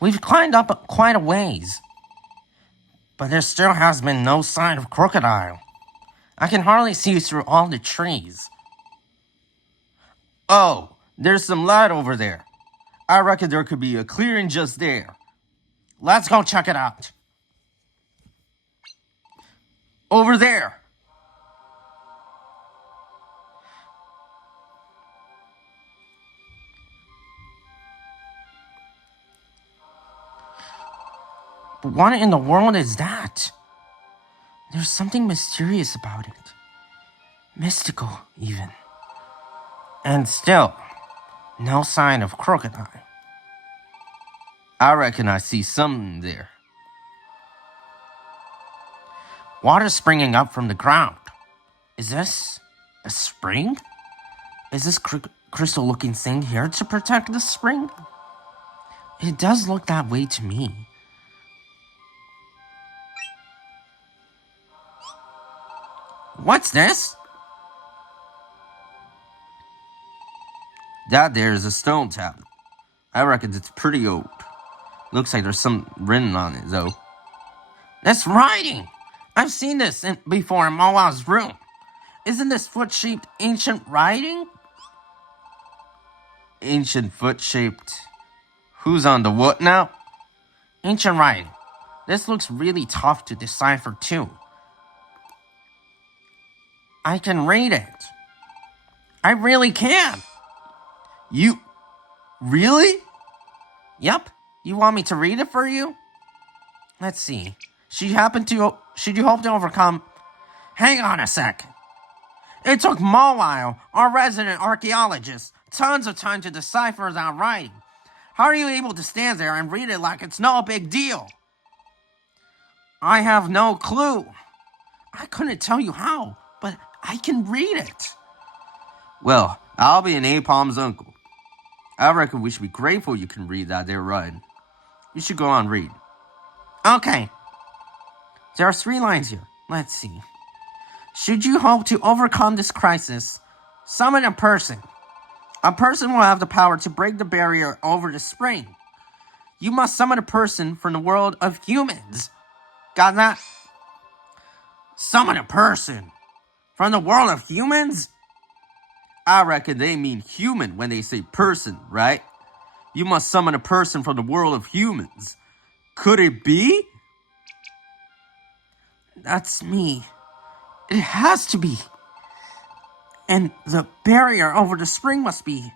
We've climbed up quite a ways, but there still has been no sign of crocodile. I can hardly see through all the trees. Oh, there's some light over there. I reckon there could be a clearing just there. Let's go check it out. Over there. But what in the world is that? There's something mysterious about it. Mystical, even. And still, no sign of crocodile. I reckon I see something there. Water springing up from the ground. Is this a spring? Is this crystal-looking thing here to protect the spring? It does look that way to me. What's this? That there is a stone tablet. I reckon it's pretty old. Looks like there's something written on it, though. That's writing! I've seen this before in Moa's room. Isn't this foot-shaped ancient writing? Ancient foot-shaped... Who's on the what now? Ancient writing. This looks really tough to decipher, too. I can read it. I really can. You... Really? Yep. You want me to read it for you? Let's see. Should you hope to overcome... Hang on a second. It took Moa, our resident archaeologist, tons of time to decipher that writing. How are you able to stand there and read it like it's no big deal? I have no clue. I couldn't tell you how, but I can read it. Well, I'll be an Apalm's uncle. I reckon we should be grateful you can read that there writing. You should go on read. Okay. There are 3 lines here. Let's see. Should you hope to overcome this crisis, summon a person. A person will have the power to break the barrier over the spring. You must summon a person from the world of humans. Got that? Summon a person from the world of humans? I reckon they mean human when they say person, right? You must summon a person from the world of humans. Could it be? That's me. It has to be. And the barrier over the spring must be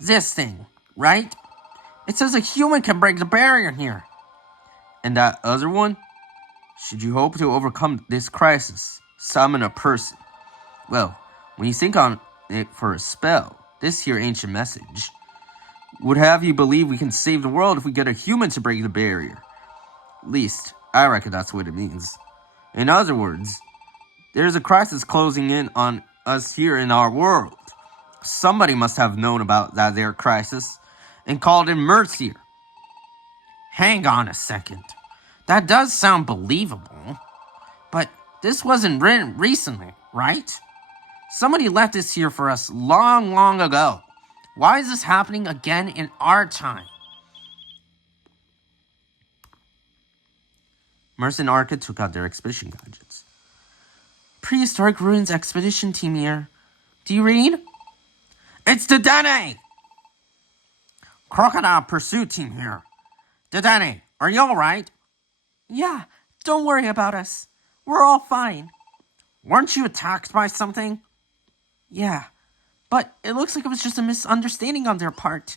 this thing, right? It says a human can break the barrier here. And that other one? Should you hope to overcome this crisis, summon a person. Well, when you think on it for a spell, this here ancient message would have you believe we can save the world if we get a human to break the barrier. At least, I reckon that's what it means. In other words, there's a crisis closing in on us here in our world. Somebody must have known about that there crisis and called in mercy. Hang on a second. That does sound believable. But this wasn't written recently, right? Somebody left this here for us long, long ago. Why is this happening again in our time? Merce and Arca took out their expedition gadgets. Prehistoric Ruins Expedition Team here. Do you read? It's Dedenne! Crocodile Pursuit Team here. Dedenne, are you alright? Yeah, don't worry about us. We're all fine. Weren't you attacked by something? Yeah, but it looks like it was just a misunderstanding on their part.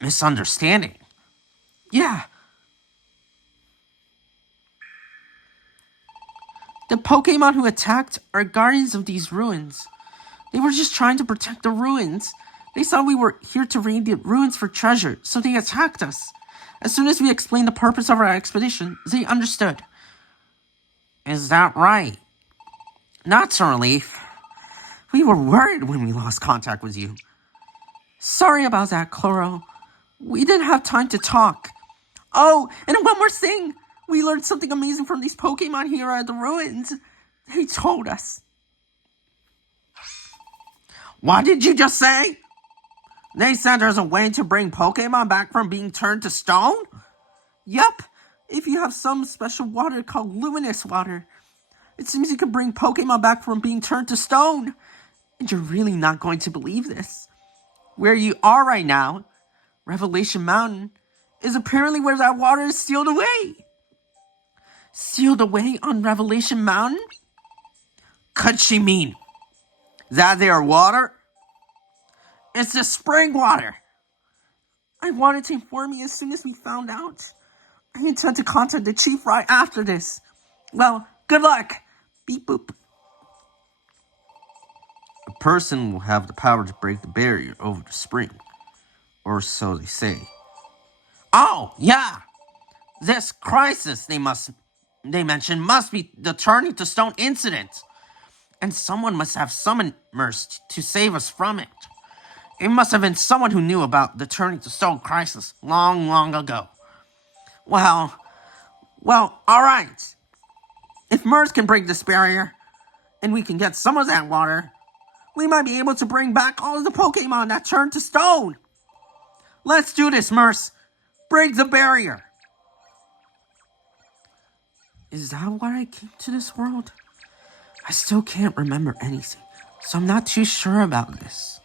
Misunderstanding? Yeah. The Pokemon who attacked are guardians of these ruins. They were just trying to protect the ruins. They saw we were here to raid the ruins for treasure, so they attacked us. As soon as we explained the purpose of our expedition, they understood. Is that right? That's a relief. We were worried when we lost contact with you. Sorry about that, Chloro. We didn't have time to talk. Oh, and one more thing. We learned something amazing from these Pokemon here at the ruins. They told us. What did you just say? They said there's a way to bring Pokemon back from being turned to stone? Yup. If you have some special water called luminous water, it seems you can bring Pokemon back from being turned to stone. And you're really not going to believe this. Where you are right now, Revelation Mountain, is apparently where that water is sealed away. Sealed away on Revelation Mountain? Could she mean that their water? It's the spring water. I wanted to inform you as soon as we found out. I intend to contact the chief right after this. Well, good luck. Beep boop. A person will have the power to break the barrier over the spring. Or so they say. Oh, yeah. This crisis they mention must be the turning to stone incident. And someone must have summoned Merce to save us from it. It must have been someone who knew about the turning to stone crisis long, long ago. Well, alright. If Merce can break this barrier, and we can get some of that water, we might be able to bring back all of the Pokemon that turned to stone. Let's do this, Merce. Break the barrier. Is that why I came to this world? I still can't remember anything, so I'm not too sure about this.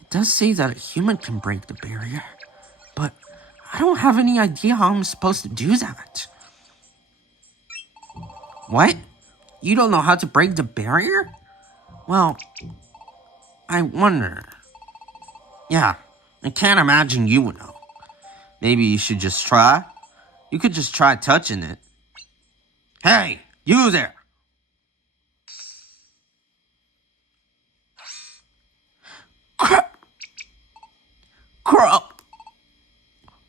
It does say that a human can break the barrier, but I don't have any idea how I'm supposed to do that. What? You don't know how to break the barrier? Well, I wonder. Yeah, I can't imagine you would know. Maybe you should just try? You could just try touching it. Hey, you there!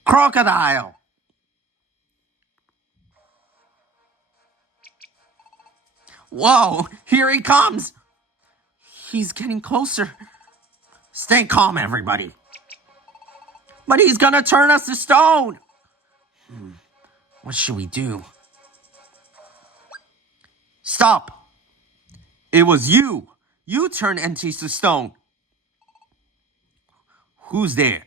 Crocodile! Whoa, here he comes! He's getting closer. Stay calm, everybody. But he's gonna turn us to stone! What should we do? Stop! It was you! You turned entities to stone. Who's there?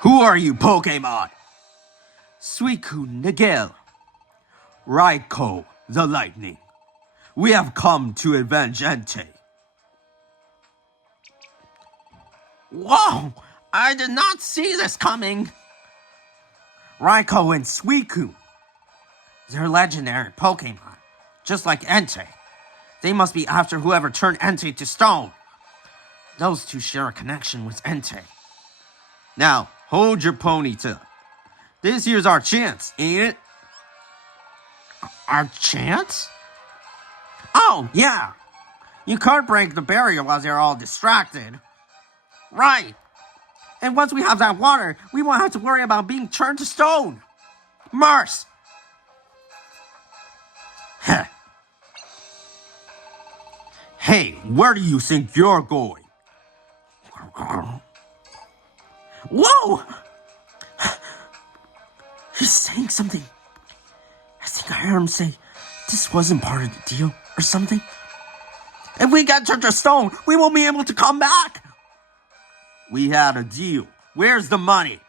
Who are you, Pokemon? Suicune Nigel. Raikou, the Lightning. We have come to avenge Entei. Whoa! I did not see this coming. Raikou and Suicune. They're legendary Pokemon, just like Entei. They must be after whoever turned Entei to stone. Those two share a connection with Entei. Now, hold your ponytail. This here's our chance, ain't it? Our chance? Oh, yeah. You can't break the barrier while they're all distracted. Right. And once we have that water, we won't have to worry about being turned to stone. Mars! Heh. Hey, where do you think you're going? Whoa! He's saying something. I think I heard him say this wasn't part of the deal or something. If we get turned to stone, we won't be able to come back. We had a deal. Where's the money?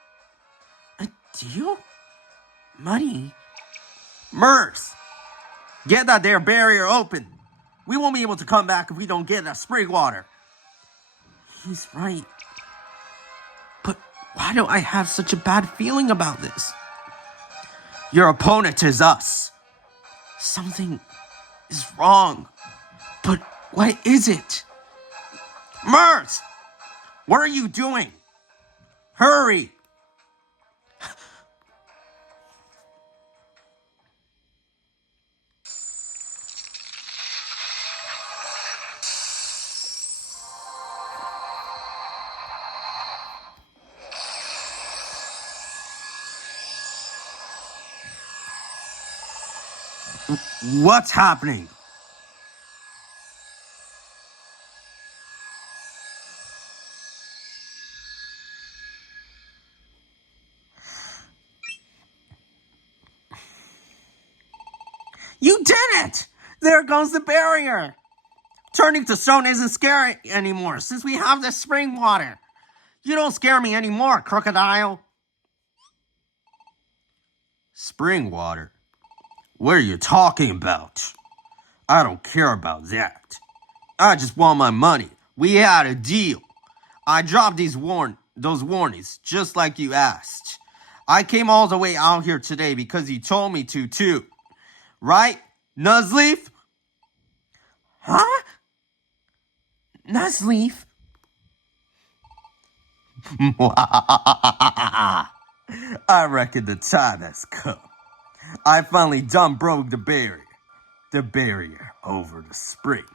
A deal? Money? Merce! Get that there barrier open. We won't be able to come back if we don't get that spring water. He's right. But why do I have such a bad feeling about this? Your opponent is us. Something is wrong. But what is it? Merce! What are you doing? Hurry! What's happening? You did it! There goes the barrier! Turning to stone isn't scary anymore since we have the spring water. You don't scare me anymore, crocodile. Spring water? What are you talking about? I don't care about that. I just want my money. We had a deal. I dropped those warnings just like you asked. I came all the way out here today because you told me to too. Right, Nuzleaf? Huh? Nuzleaf? I reckon the time has come. I finally done broke the barrier over the spring.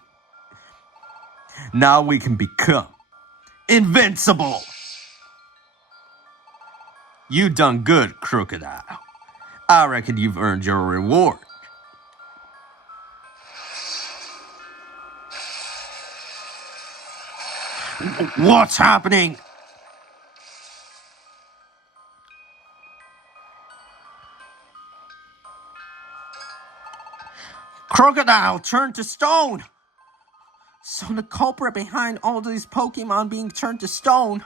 Now we can become invincible. You done good, crocodile. I reckon you've earned your reward. What's happening? Crocodile turned to stone. So the culprit behind all these Pokemon being turned to stone.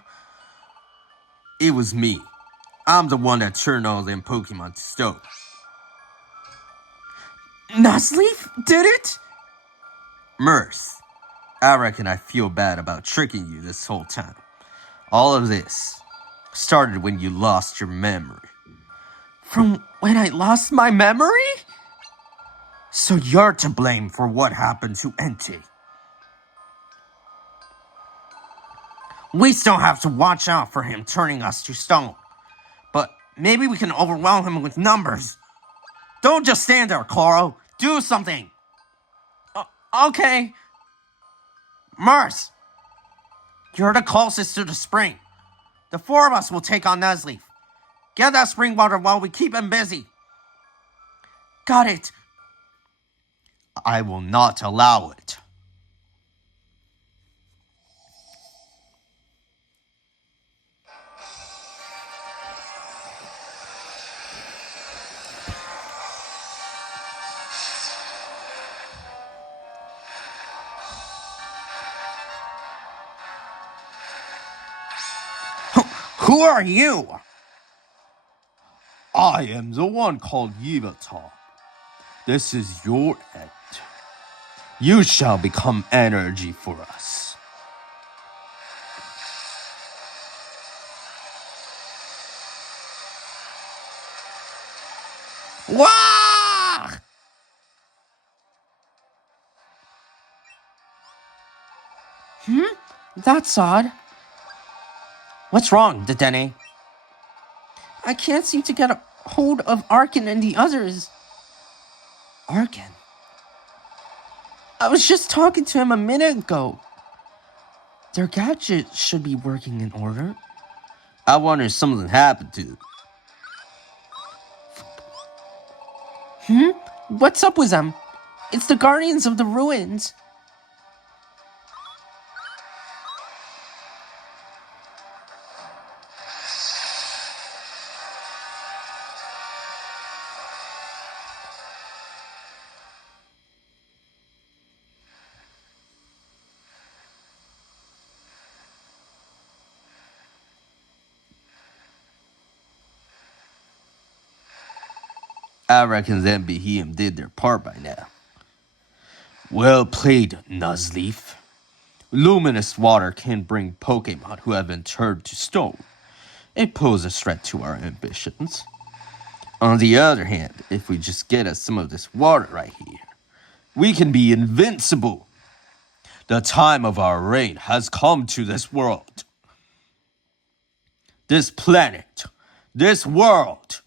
It was me. I'm the one that turned all them Pokemon to stone. Nuzleaf did it? Mirth. I reckon I feel bad about tricking you this whole time. All of this started when you lost your memory. From when I lost my memory? So you're to blame for what happened to Entei. We still have to watch out for him turning us to stone. But maybe we can overwhelm him with numbers. Don't just stand there, Coro. Do something. Okay. Mars, you're the closest to the spring. The four of us will take on Nuzleaf. Get that spring water while we keep him busy. Got it. I will not allow it. Who are you? I am the one called Yivata. This is your end. You shall become energy for us. Wah! That's odd. What's wrong, Dedenne? I can't seem to get a hold of Arkin and the others. Arkin? I was just talking to him a minute ago. Their gadget should be working in order. I wonder if something happened to them. What's up with them? It's the Guardians of the Ruins. I reckon them Behem did their part by now. Well played, Nuzleaf. Luminous water can bring Pokemon who have been turned to stone. It poses a threat to our ambitions. On the other hand, if we just get us some of this water right here, we can be invincible. The time of our reign has come to this world. This planet, this world,